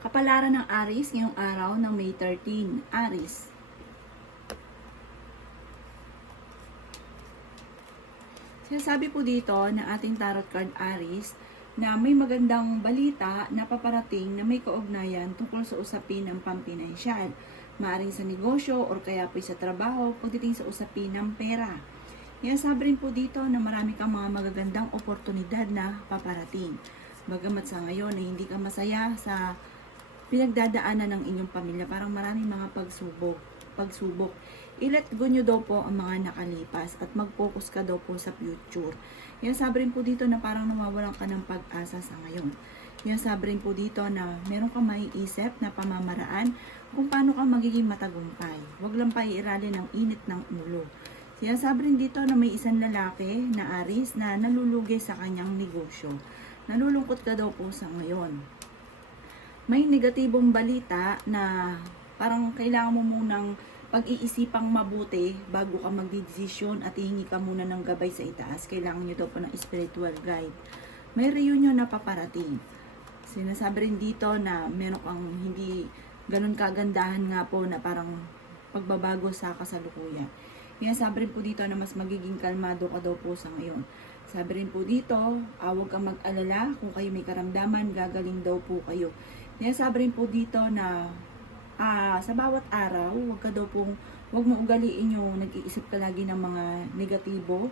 Kapalaran ng Aries ngayong araw ng May 13. Aries. Sinasabi po dito ng ating tarot card Aries na may magandang balita na paparating na may kaugnayan tungkol sa usapin ng pampinansyal. Maaring sa negosyo or kaya po sa trabaho pagdating sa usapin ng pera. Sinasabi rin po dito na marami kang mga magagandang oportunidad na paparating. Bagamat sa ngayon ay hindi ka masaya sa pinagdadaanan ng inyong pamilya, parang maraming mga pagsubok. I-let go nyo daw po ang mga nakalipas at mag-focus ka daw po sa future. Sabi rin po dito na parang nawawalan ka ng pag-asa sa ngayon. Sabi rin po dito na meron kang maiisip na pamamaraan kung paano ka magiging matagumpay. Huwag lang pa iiralin ng init ng ulo. Sabi rin dito na may isang lalaki na Aries na nalulugi sa kanyang negosyo. Nalulungkot ka daw po sa ngayon. May negatibong balita na parang kailangan mo munang pag-iisipang mabuti bago ka magdidesisyon at hihingi ka muna ng gabay sa itaas. Kailangan nyo daw po ng spiritual guide. May reunion na paparating. Sinasabi rin dito na meron kang hindi ganun kagandahan nga po na parang pagbabago sa kasalukuyan. Sabi rin po dito na mas magiging kalmado ka daw po sa ngayon. Sabi rin po dito, huwag kang mag-alala kung kayo may karamdaman, gagaling daw po kayo. Sabi rin po dito na sa bawat araw, huwag mo ugaliin yung nag-iisip ka lagi ng mga negatibo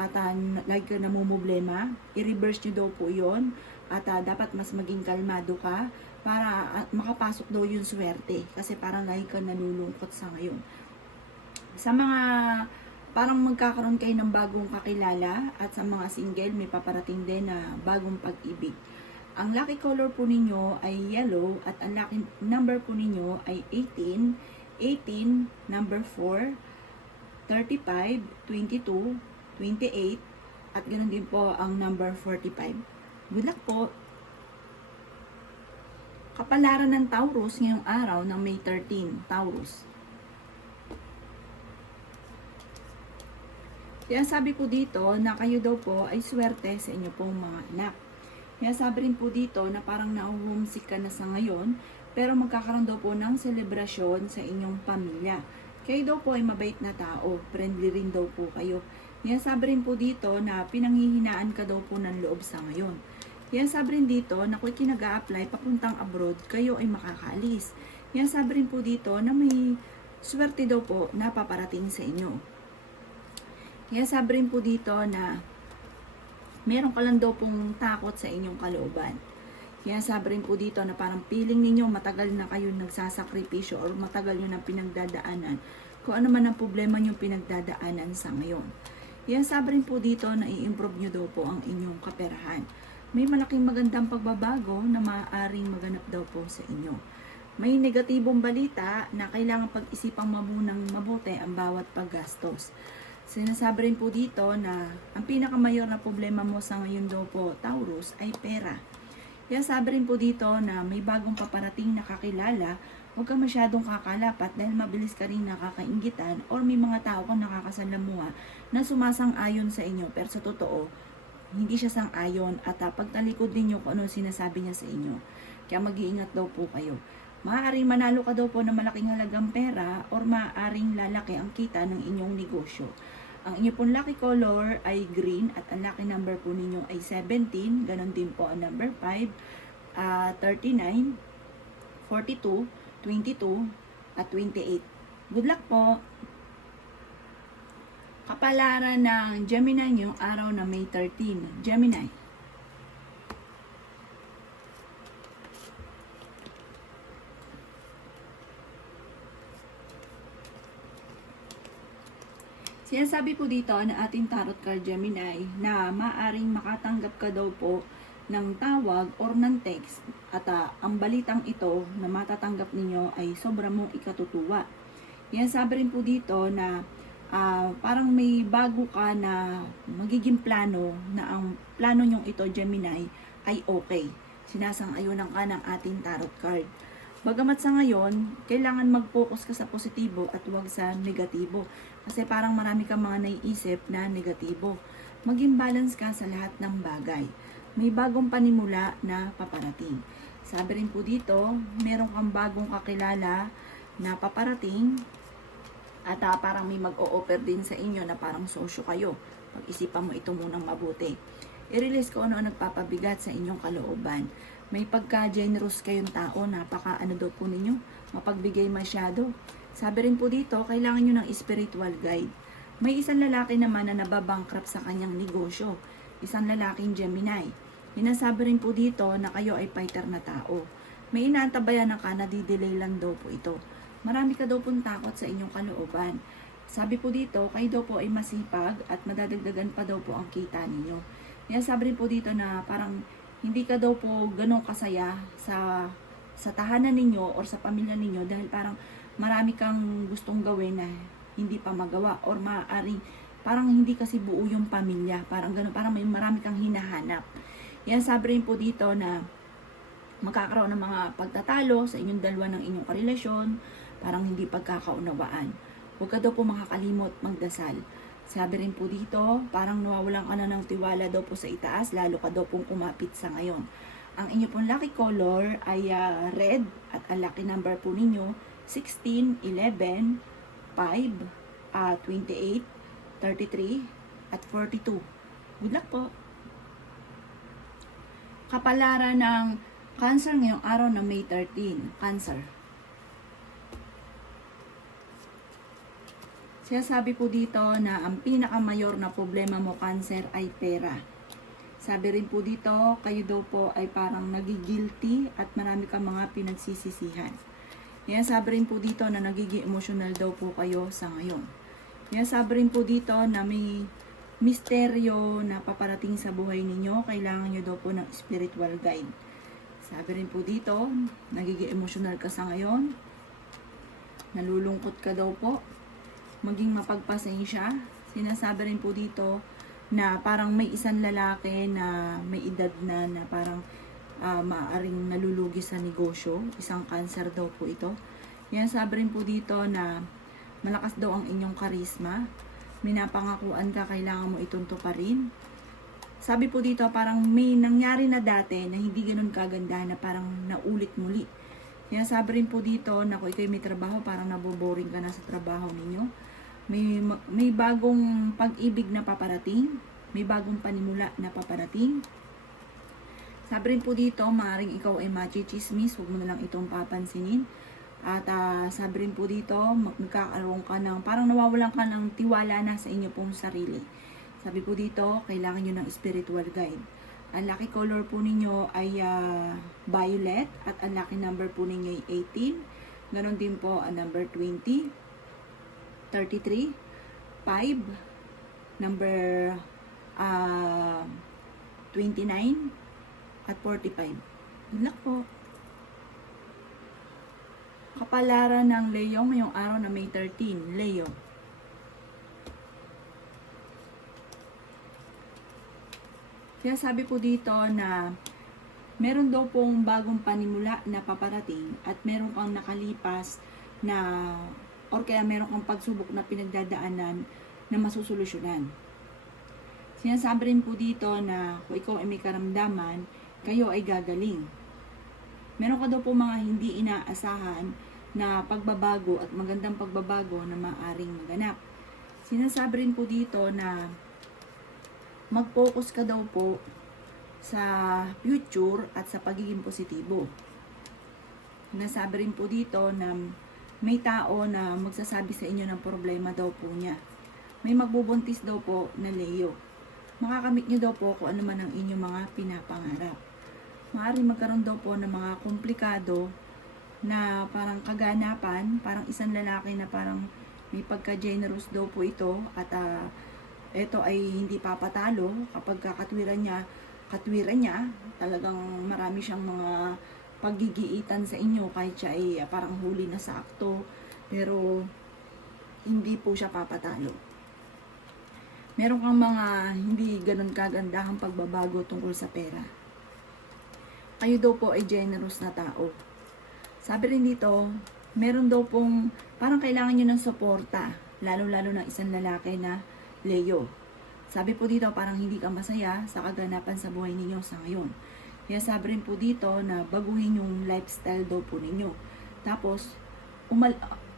at lagi ka namumblema. I-reverse nyo daw po yun at dapat mas maging kalmado ka para makapasok daw yung swerte kasi parang lagi ka nalulungkot sa ngayon. Sa mga parang magkakaroon kayo ng bagong kakilala at sa mga single may paparating din na bagong pag-ibig. Ang lucky color po ninyo ay yellow at ang lucky number po ninyo ay 18, 18, number 4, 35, 22, 28 at ganoon din po ang number 45. Good luck po! Kapalaran ng Taurus ngayong araw ng May 13, Taurus. Sabi po dito na kayo daw po ay swerte sa inyo pong mga anak. Sabi rin po dito na parang na-homesick ka na sa ngayon, pero magkakaroon daw po ng selebrasyon sa inyong pamilya. Kayo daw po ay mabait na tao, friendly rin daw po kayo. Sabi rin po dito na pinanghihinaan ka daw po ng loob sa ngayon. Sabi rin dito na kung kinag-a-apply papuntang abroad, kayo ay makakaalis. Sabi rin po dito na may swerte daw po na paparating sa inyo. Sabi rin po dito na meron ka lang daw pong takot sa inyong kalooban. Sabi rin po dito na parang feeling ninyo matagal na kayo nagsasakripisyo or matagal nyo na pinagdadaanan kung ano man ang problema nyo pinagdadaanan sa ngayon. Sabi rin po dito na i-improve nyo daw po ang inyong kaperahan. May malaking magandang pagbabago na maaaring maganap daw po sa inyo. May negatibong balita na kailangan pag-isipang mamunang mabuti ang bawat paggastos. Sinasabi rin po dito na ang pinakamayor na problema mo sa ngayon daw po, Taurus, ay pera. Sabi rin po dito na may bagong paparating na kakilala, huwag ka masyadong kakalapat dahil mabilis ka rin nakakainggitan or may mga tao kang nakakasalamuha na sumasang-ayon sa inyo pero sa totoo, hindi siya sang-ayon at pagtalikod ninyo kung ano sinasabi niya sa inyo. Kaya mag-iingat daw po kayo. Maaaring manalo ka daw po ng malaking halagang pera or maaaring lalaki ang kita ng inyong negosyo. Ang inyong pong lucky color ay green at ang lucky number po ninyo ay 17. Ganon din po ang number 5, 39, 42, 22, at 28. Good luck po! Kapalaran ng Gemini ngayong araw na May 13. Gemini. Sinasabi po dito na ating tarot card Gemini na maaring makatanggap ka daw po ng tawag or ng text at ang balitang ito na matatanggap ninyo ay sobra mong ikatutuwa. Sabi rin po dito na parang may bago ka na magiging plano na ang plano nyong ito Gemini ay okay. Sinasang-ayunan ka ng ating tarot card. Bagamat sa ngayon, kailangan mag-focus ka sa positibo at huwag sa negatibo. Kasi parang marami kang mga naiisip na negatibo. Maging balance ka sa lahat ng bagay. May bagong panimula na paparating. Sabi rin po dito, meron kang bagong kakilala na paparating at parang may mag-o-offer din sa inyo na parang sosyo kayo. Pag-isipan mo ito munang mabuti. I-release ko ano ang nagpapabigat sa inyong kalooban. May pagka-generous kayong tao, napaka ano daw po ninyo, mapagbigay masyado. Sabi rin po dito, kailangan nyo ng spiritual guide. May isang lalaki naman na nababankrupt sa kanyang negosyo. Isang lalaking Gemini. Hinasabi rin po dito na kayo ay fighter na tao. May inaantabayan ka na di-delay lang daw po ito. Marami ka daw pong takot sa inyong kalooban. Sabi po dito, kayo daw po ay masipag at madadagdagan pa daw po ang kita ninyo. Hinasabi rin po dito na parang hindi ka daw po ganong kasaya sa tahanan ninyo or sa pamilya ninyo dahil parang marami kang gustong gawin na hindi pa magawa or maaaring parang hindi kasi buo yung pamilya. Parang gano'n, parang may marami kang hinahanap. Yan, sabi rin po dito na magkakaroon ng mga pagtatalo sa inyong dalawa ng inyong karelasyon, parang hindi pagkakaunawaan. Huwag ka daw po makakalimot magdasal. Sabi rin po dito, parang nawawalan ka na ng tiwala daw po sa itaas, lalo ka daw pong kumapit sa ngayon. Ang inyo pong lucky color ay red at ang lucky number po ninyo 16, 11, 5, 28, 33, at 42. Good luck po! Kapalaran ng Cancer ngayong araw na May 13. Cancer. Sabi po dito na ang pinakamayor na problema mo, Cancer, ay pera. Sabi rin po dito, kayo daw po ay parang nagigilty at marami kang mga pinagsisisihan. Sabi rin po dito na nagiging emotional daw po kayo sa ngayon. Sabi rin po dito na may misteryo na paparating sa buhay ninyo, kailangan nyo daw po ng spiritual guide. Sabi rin po dito, nagiging emotional ka sa ngayon, nalulungkot ka daw po, maging mapagpasensya. Sinasabi rin po dito na parang may isang lalaki na may edad na parang maaaring nalulugi sa negosyo, isang Cancer daw po ito. Sabi rin po dito na malakas daw ang inyong karisma, minapangakuan ka, kailangan mo itunto pa rin. Sabi po dito, parang may nangyari na dati na hindi ganun kaganda na parang naulit muli. Sabi rin po dito na kung ikaw may trabaho, parang naboboring ka na sa trabaho ninyo. May bagong pag-ibig na paparating, may bagong panimula na paparating. Sabi rin po dito, maaaring ikaw ay machichismis, huwag mo na lang itong papansinin. At sabi rin po dito, magkakaroon ka ng, parang nawawalan ka ng tiwala na sa inyo pong sarili. Sabi po dito, kailangan nyo ng spiritual guide. Ang lucky color po ninyo ay violet at ang lucky number po ninyo ay 18. Ganon din po ang number 20, 33, 5, number 29, at 45. Good luck po! Kapalaran ng Leo ngayong araw na May 13. Leo. Kaya sabi po dito na meron daw pong bagong panimula na paparating at meron kang nakalipas na or kaya meron kang pagsubok na pinagdadaanan na masusolusyonan. Sinasabi rin po dito na kung ikaw ay may karamdaman, kayo ay gagaling. Meron ka daw po mga hindi inaasahan na pagbabago at magandang pagbabago na maaaring maganap. Sinasabi rin po dito na mag-focus ka daw po sa future at sa pagiging positibo. Sinasabi rin po dito na may tao na magsasabi sa inyo ng problema daw po niya. May magbubuntis daw po na Leo. Makakamit niyo daw po kung ano man ang inyong mga pinapangarap. Maaaring magkaroon daw po ng mga komplikado na parang kaganapan, parang isang lalaki na parang may pagka-generous daw po ito at ito ay hindi papatalo kapag katwiran niya, talagang marami siyang mga paggigiitan sa inyo kahit siya ay parang huli na sa akto, pero hindi po siya papatalo. Meron kang mga hindi ganun kagandahang pagbabago tungkol sa pera. Kayo daw po ay generous na tao. Sabi rin dito, meron daw pong parang kailangan nyo ng suporta, lalo-lalo ng isang lalaki na Leo. Sabi po dito, parang hindi ka masaya sa kaganapan sa buhay ninyo sa ngayon. Kaya sabi rin po dito na baguhin yung lifestyle daw po ninyo. Tapos,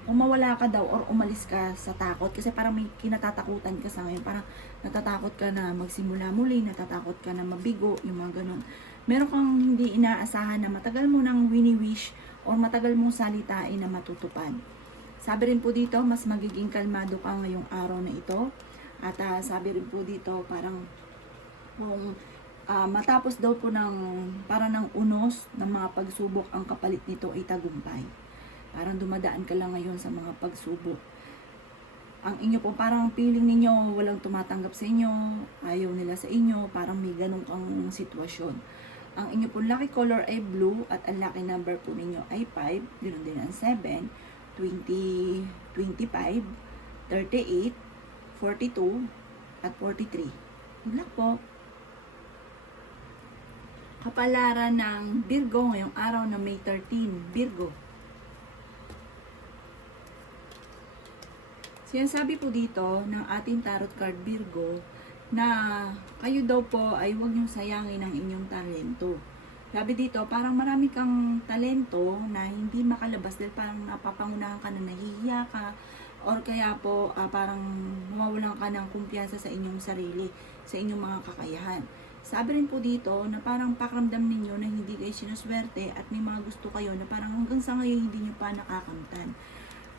umawala ka daw or umalis ka sa takot. Kasi parang may kinatatakutan ka sa ngayon. Parang natatakot ka na magsimula muli, natatakot ka na mabigo, yung mga ganun. Meron kang hindi inaasahan na matagal mo nang wini-wish or matagal mong salitain na matutupad. Sabi rin po dito, mas magiging kalmado ka ngayong araw na ito. At sabi rin po dito, parang kung matapos daw po ng unos ng mga pagsubok, ang kapalit nito ay tagumpay. Parang dumadaan ka lang ngayon sa mga pagsubok. Ang inyo po, parang feeling ninyo walang tumatanggap sa inyo, ayaw nila sa inyo, parang may ganun kang sitwasyon. Ang inyo po lucky color ay blue at ang lucky number po ninyo ay 5, ganoon din ang 7, 20, 25, 38, 42, at 43. Good luck po! Kapalaran ng Virgo ngayong araw na May 13. Virgo. Sinasabi po dito ng ating tarot card Virgo na kayo daw po ay huwag niyong sayangin ang inyong talento. Sabi dito, parang marami kang talento na hindi makalabas dahil parang napapangunahan ka na nahihiya ka or kaya po parang mawawalan ka ng kumpiyansa sa inyong sarili, sa inyong mga kakayahan. Sabi rin po dito na parang pakiramdam ninyo na hindi kayo sinuswerte at may mga gusto kayo na parang hanggang sa ngayon hindi nyo pa nakakamtan.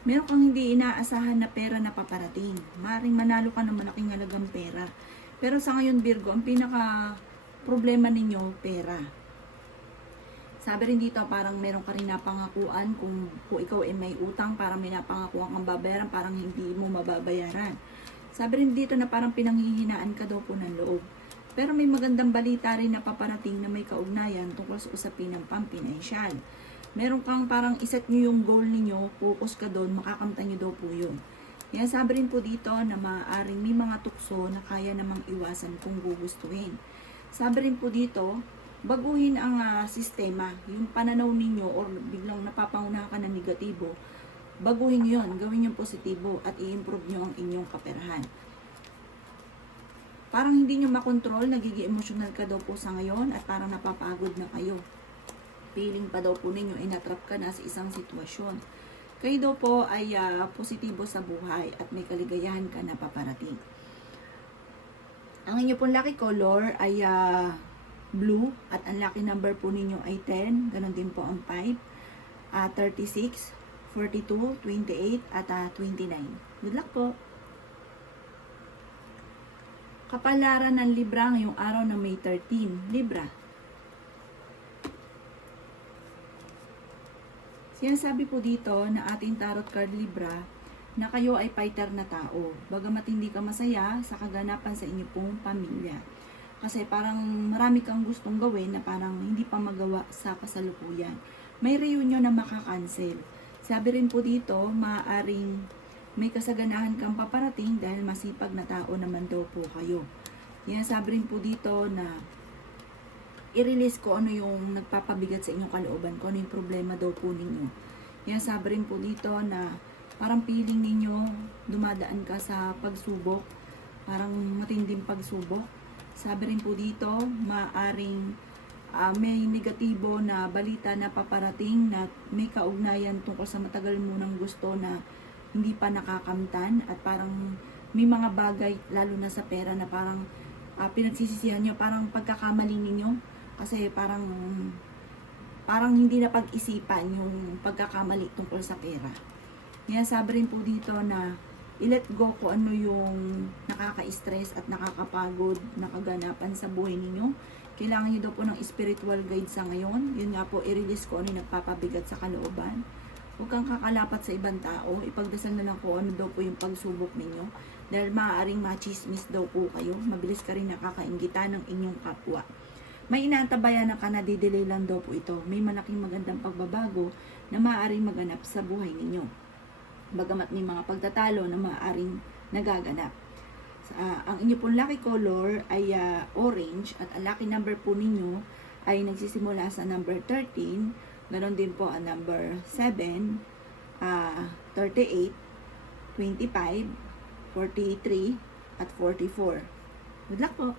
Meron kang hindi inaasahan na pera na paparating. Maring manalo ka ng malaking halagang pera. Pero sa ngayon Virgo, ang pinaka problema ninyo, pera. Sabi rin dito, parang meron ka rin napangakuan kung ikaw ay may utang, parang may napangakuan kang babayaran, parang hindi mo mababayaran. Sabi rin dito na parang pinanghihinaan ka daw po ng loob. Pero may magandang balita rin na paparating na may kaugnayan tungkol sa usapin ng pampinansyal. Meron kang parang iset nyo yung goal ninyo, focus ka doon, makakamtan nyo daw po yun. Kaya sabi rin po dito na maaaring may mga tukso na kaya namang iwasan kung gugustuhin. Sabi rin po dito, baguhin ang sistema, yung pananaw ninyo or biglang napapangunahan ka ng negatibo, baguhin yon, gawin yung positibo at i-improve nyo ang inyong kaperahan. Parang hindi nyo makontrol, nagiging emotional ka daw po sa ngayon at parang napapagod na kayo. Feeling pa daw po ninyo, inatrap ka na sa isang sitwasyon. Kayo daw po ay positibo sa buhay at may kaligayahan ka na paparating. Ang inyo pong lucky color ay blue at ang lucky number po ninyo ay 10, ganun din po ang 5, 36, 42, 28 at 29. Good luck po! Kapalaran ng Libra ngayong araw na May 13. Libra. Sinasabi po dito na ating tarot card Libra na kayo ay fighter na tao. Bagamat hindi ka masaya sa kaganapan sa inyong pong pamilya. Kasi parang marami kang gustong gawin na parang hindi pa magawa sa kasalukuyan. May reunion na makakancel. Sabi rin po dito, maaaring may kasaganahan kang paparating dahil masipag na tao naman daw po kayo. Yan, sabi rin po dito na i-release ko ano yung nagpapabigat sa inyong kalooban, kung ano yung problema daw po ninyo. Yan, sabi rin po dito na parang feeling ninyo dumadaan ka sa pagsubok, parang matinding pagsubok. Sabi rin po dito, maaaring may negatibo na balita na paparating na may kaugnayan tungkol sa matagal mo nang gusto na hindi pa nakakamtan at parang may mga bagay lalo na sa pera na parang pinagsisisihan nyo, parang pagkakamali ninyo kasi parang hindi na pag-isipan yung pagkakamali tungkol sa pera. Kaya sabi rin po dito na i-let go ko ano yung nakaka-stress at nakakapagod na kaganapan sa buhay ninyo. Kailangan nyo daw po ng spiritual guide sa ngayon. Yun nga po, i-release ko ano yung nagpapabigat sa kalooban. Huwag kang kakalapat sa ibang tao. Ipagdasal na lang ko ano daw po yung pagsubok ninyo. Dahil maaaring machismis daw po kayo. Mabilis ka rin nakakainggitan ng inyong kapwa. May inaantabayan na ka na didelay lang daw po ito. May malaking magandang pagbabago na maaaring maganap sa buhay ninyo. Bagamat may mga pagtatalo na maaaring nagaganap. Ang inyo pong lucky color ay orange at ang lucky number po ninyo ay nagsisimula sa number 13. Ganon din po ang number 7, 38, 25, 43, at 44. Good luck po!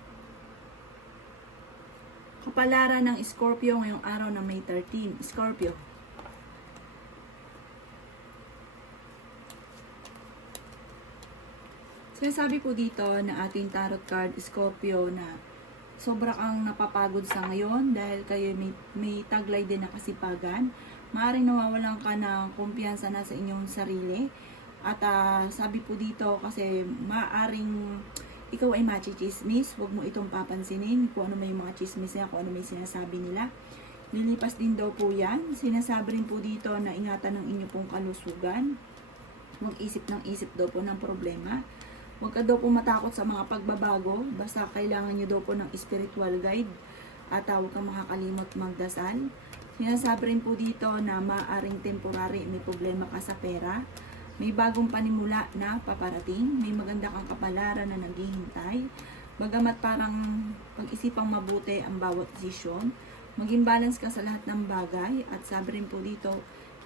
Kapalaran ng Scorpio ngayong araw na May 13. Scorpio. Sinasabi po dito na ating tarot card, Scorpio, na sobra kang napapagod sa ngayon dahil kayo may taglay din na kasipagan. Maaring nawawalan ka ng kumpiyansa na sa inyong sarili. At sabi po dito kasi maaring ikaw ay machichismis, huwag mo itong papansinin kung ano may mga chismis niya, kung ano may sinasabi nila. Lilipas din daw po yan. Sinasabi rin po dito na ingatan ng inyo pong kalusugan. Huwag isip ng isip daw po ng problema. Huwag ka daw po matakot sa mga pagbabago. Basta kailangan nyo daw po ng spiritual guide. At huwag kang makakalimot magdasal. Sinasabi rin po dito na maaaring temporary may problema ka sa pera. May bagong panimula na paparating. May maganda kang kapalaran na naghihintay. Bagamat parang pag-isipang mabuti ang bawat desisyon. Maging balance ka sa lahat ng bagay. At sabi rin po dito,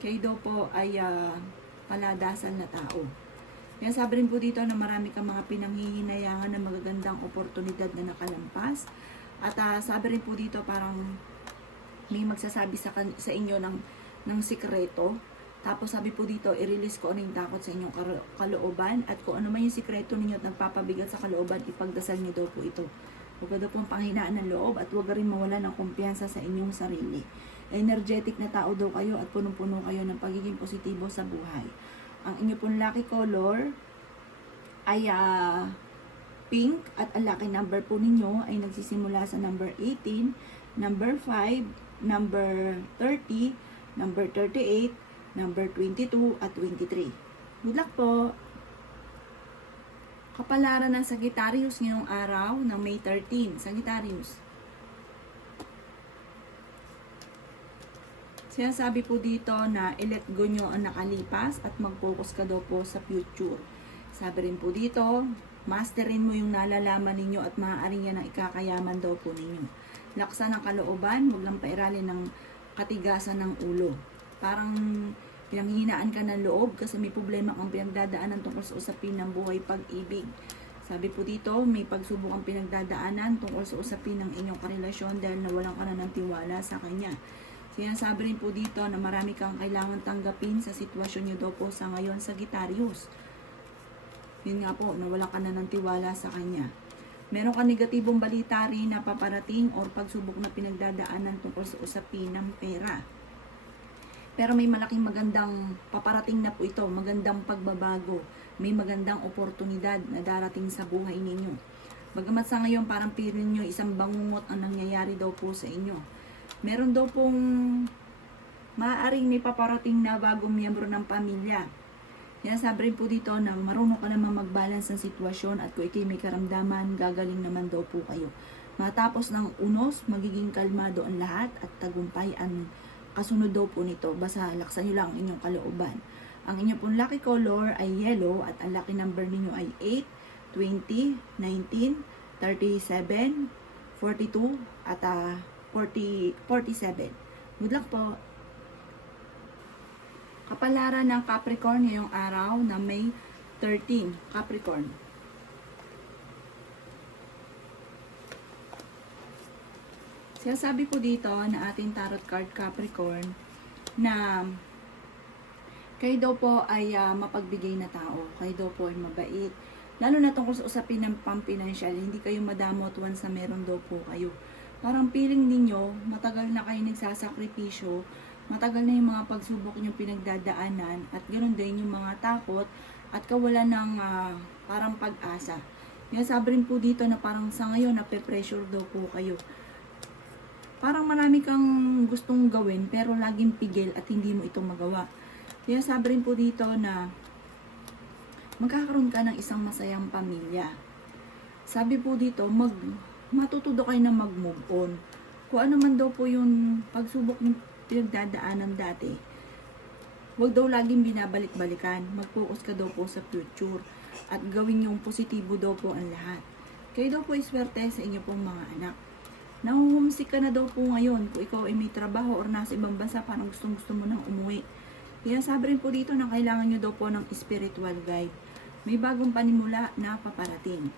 kayo daw po ay paladasan na tao. Kaya sabi rin po dito na marami kang mga pinanghihinayangan na magagandang oportunidad na nakalampas. At sabi rin po dito parang may magsasabi sa inyo ng sikreto. Tapos sabi po dito, i-release ko ano yung takot sa inyong kalooban. At kung ano man yung sikreto ninyo at nagpapabigat sa kalooban, ipagdasal nyo daw po ito. Huwag ka daw pong panghinaan ng loob at huwag rin mawala ng kumpiyansa sa inyong sarili. Energetic na tao daw kayo at punong-puno kayo ng pagiging positibo sa buhay. Ang inyo pong lucky color ay pink at ang lucky number po ninyo ay nagsisimula sa number 18, number 5, number 30, number 38, number 22 at 23. Good luck po! Kapalaran ng Sagittarius ngayong araw ng May 13. Sagittarius. Sinasabi po dito na i-let go nyo ang nakalipas at mag-focus ka daw po sa future. Sabi rin po dito, masterin mo yung nalalaman ninyo at maaaring yan ang ikakayaman daw po ninyo. Laksan ng kalooban, huwag lang pairalin ng katigasan ng ulo. Parang pinanghihinaan ka ng loob kasi may problema kang pinagdadaanan tungkol sa usapin ng buhay pag-ibig. Sabi po dito, may pagsubok ang pinagdadaanan tungkol sa usapin ng inyong karelasyon dahil nawalan ka na ng tiwala sa kanya. Sinasabi rin po dito na marami kang kailangan tanggapin sa sitwasyon nyo daw po sa ngayon, Sagittarius. Yun nga po, nawalan ka na ng tiwala sa kanya. Meron ka negatibong balita rin na paparating or pagsubok na pinagdadaanan tungkol sa usapin ng pera. Pero may malaking magandang paparating na po ito, magandang pagbabago, may magandang oportunidad na darating sa buhay ninyo. Bagamat sa ngayon parang feeling nyo isang bangungot ang nangyayari daw po sa inyo. Meron daw pong maaaring may paparating na bagong miyembro ng pamilya. Sinasabi rin po dito na marunong ka naman mag-balance ng sitwasyon at kung ikay may karamdaman, gagaling naman daw po kayo. Matapos ng unos, magiging kalmado ang lahat at tagumpay ang kasunod daw po nito. Basta laksan nyo lang ang inyong kalooban. Ang inyong pong lucky color ay yellow at ang lucky number ninyo ay 8, 20, 19, 37, 42 at 47. Good luck po! Kapalaran ng Capricorn ngayong araw na May 13. Capricorn. Sinasabi po dito na ating tarot card Capricorn na kayo daw po ay mapagbigay na tao. Kayo daw po ay mabait. Lalo na tungkol sa usapin ng pampinansyal, hindi kayo madamot once sa meron daw po kayo. Parang feeling ninyo, matagal na kayo nagsasakripisyo, matagal na yung mga pagsubok nyo pinagdadaanan, at ganoon din yung mga takot at kawalan ng parang pag-asa. Yung sabi rin po dito na parang sa ngayon, nape-pressure daw po kayo. Parang marami kang gustong gawin, pero laging pigil at hindi mo ito magawa. Kaya sabi rin po dito na magkakaroon ka ng isang masayang pamilya. Sabi po dito, matututo kayo na mag-move on. Kung ano man daw po yung pagsubok ng pinagdadaanan dati, huwag daw laging binabalik-balikan. Mag-focus ka daw po sa future at gawin yung positibo daw po ang lahat. Kayo daw po iswerte sa inyo pong mga anak. Nahuhumsik ka na daw po ngayon kung ikaw ay may trabaho or nasa ibang bansa, parang gustong-gusto mo nang umuwi. Kaya sabi rin po dito na kailangan nyo daw po ng spiritual guide. May bagong panimula na paparating.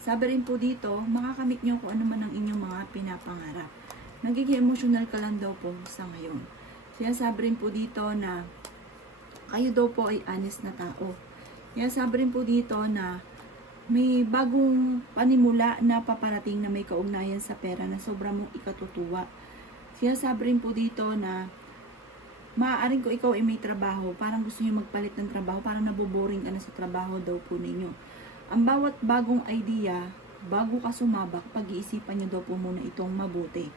Sabi rin po dito, makakamit nyo kung ano man ang inyong mga pinapangarap. nagiging emotional ka lang daw po sa ngayon. Sinasabi rin po dito na kayo daw po ay honest na tao. Sinasabi rin po dito na may bagong panimula na paparating na may kaugnayan sa pera na sobrang mong ikatutuwa. Sinasabi rin po dito na maaaring ko ikaw ay may trabaho, parang gusto niyo magpalit ng trabaho, parang naboboring ka na sa trabaho daw po ninyo. Ang bawat bagong idea, bago ka sumabak, pag-iisipan niyo daw po muna itong mabuti.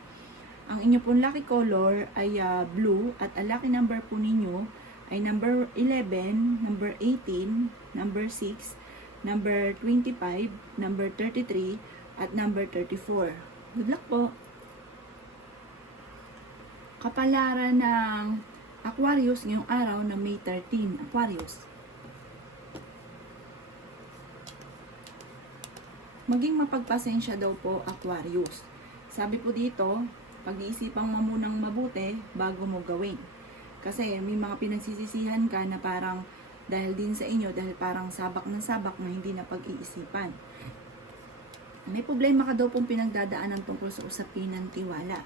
Ang inyo pong lucky color ay blue at ang lucky number po ninyo ay number 11, number 18, number 6, number 25, number 33, at number 34. Good luck po! Kapalaran ng Aquarius ngayong araw na May 13. Aquarius. Maging mapagpasensya daw po, Aquarius. Sabi po dito, pag-iisipan mo munang mabuti bago mo gawin. Kasi may mga pinagsisisihan ka na parang dahil din sa inyo, dahil parang sabak na hindi na pag-iisipan. May problema ka daw pong pinagdadaanan tungkol sa usapin ng tiwala.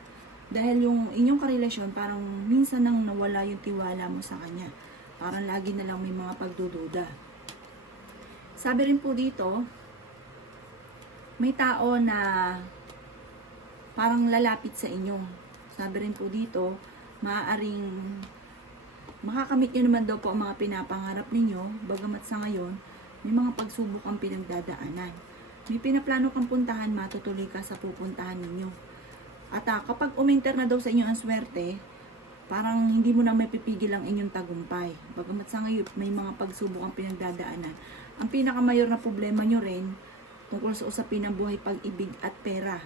Dahil yung inyong karelasyon, parang minsan nang nawala yung tiwala mo sa kanya. Parang lagi na lang may mga pagdududa. Sabi rin po dito, may tao na parang lalapit sa inyo. Sabi rin po dito, maaaring makakamit nyo naman daw po ang mga pinapangarap ninyo, bagamat sa ngayon, may mga pagsubok ang pinagdadaanan. May pinaplano kang puntahan, matutuloy ka sa pupuntahan ninyo. At kapag uminter na daw sa inyo ang swerte, parang hindi mo na mapipigil ang inyong tagumpay. Bagamat sa ngayon, may mga pagsubok ang pinagdadaanan. Ang pinakamayor na problema nyo rin, tungkol sa usapin ng buhay, pag-ibig at pera.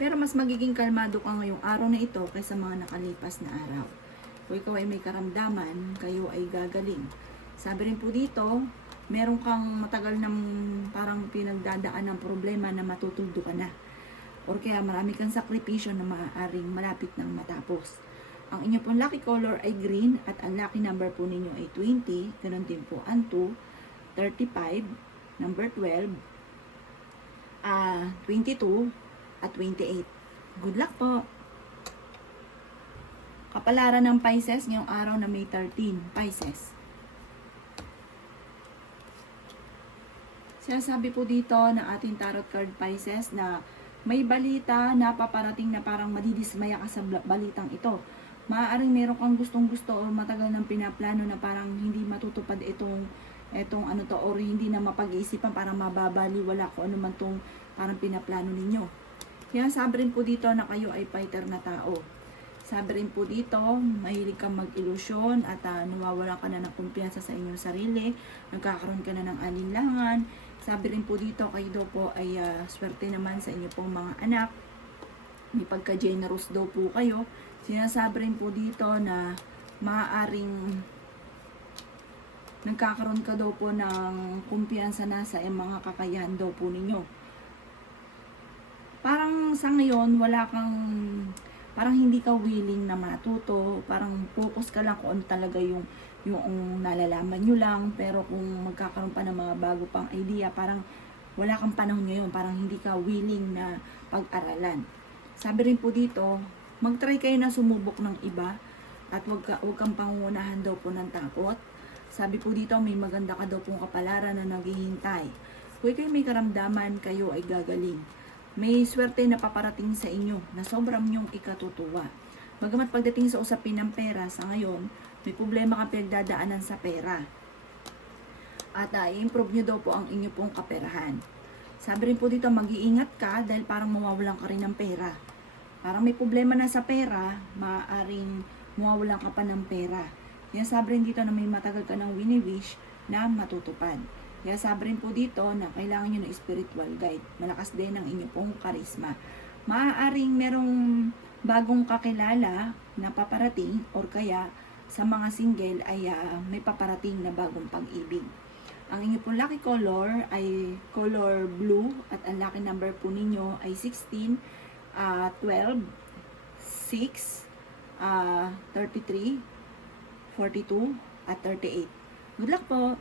Pero mas magiging kalmado ka ngayong araw na ito kaysa mga nakalipas na araw. Kung ikaw ay may karamdaman, kayo ay gagaling. Sabi rin po dito, meron kang matagal ng parang pinagdadaan ng problema na matutuldo ka na. Or kaya marami kang sakripisyo na maaaring malapit ng matapos. Ang inyo pong lucky color ay green at ang lucky number po ninyo ay 20. Ganon din po ang 2, 35, number 12, 22, at 28. Good luck po! Kapalaran ng Pisces ngayong araw na May 13. Pisces. Sinasabi po dito ng ating tarot card Pisces na may balita na paparating na parang madidismaya ka sa balitang ito. Maaaring meron kang gustong-gusto o matagal nang pinaplano na parang hindi matutupad itong ano to, or hindi na mapag-iisipan, parang mababaliwala ko ano man tong parang pinaplano ninyo. Kaya sabi rin po dito na kayo ay fighter na tao. Sabi rin po dito, mahilig kang mag-ilusyon at nawawala ka na ng kumpiyansa sa inyong sarili, nagkakaroon ka na ng alinlangan. Sabi rin po dito, kayo daw po ay swerte naman sa inyo pong mga anak. May pagka-generous daw po kayo. Sinasabi rin po dito na maaaring nagkakaroon ka daw po ng kumpiyansa na sa mga kakayahan daw po ninyo. Parang sa ngayon, parang hindi ka willing na matuto, parang focus ka lang kung ano talaga yung nalalaman nyo lang, pero kung magkakaroon pa ng mga bago pang idea, parang wala kang panahon ngayon, parang hindi ka willing na pag-aralan. Sabi rin po dito, mag-try kayo na sumubok ng iba at wag kang pangunahan daw po ng takot. Sabi po dito, may maganda ka daw pong kapalaran na naghihintay. Kung kayo may karamdaman, kayo ay gagaling. May swerte na paparating sa inyo na sobrang nyong ikatutuwa. Bagamat pagdating sa usapin ng pera sa ngayon, may problema kang pinagdadaanan sa pera. At i-improve nyo daw po ang inyo pong kaperahan. Sabi rin po dito, mag-iingat ka dahil parang mawawalan ka rin ng pera. Parang may problema na sa pera, maaaring mawawalan ka pa ng pera. Kaya sabi rin dito na may matagal ka ng wini-wish na matutupad. Kaya sabi rin po dito na kailangan nyo ng spiritual guide. Malakas din ang inyo pong karisma. Maaaring merong bagong kakilala na paparating or kaya sa mga single ay may paparating na bagong pag-ibig. Ang inyo pong lucky color ay color blue at ang lucky number po ninyo ay 16, 12, 6, 33, 42, at 38. Good luck po!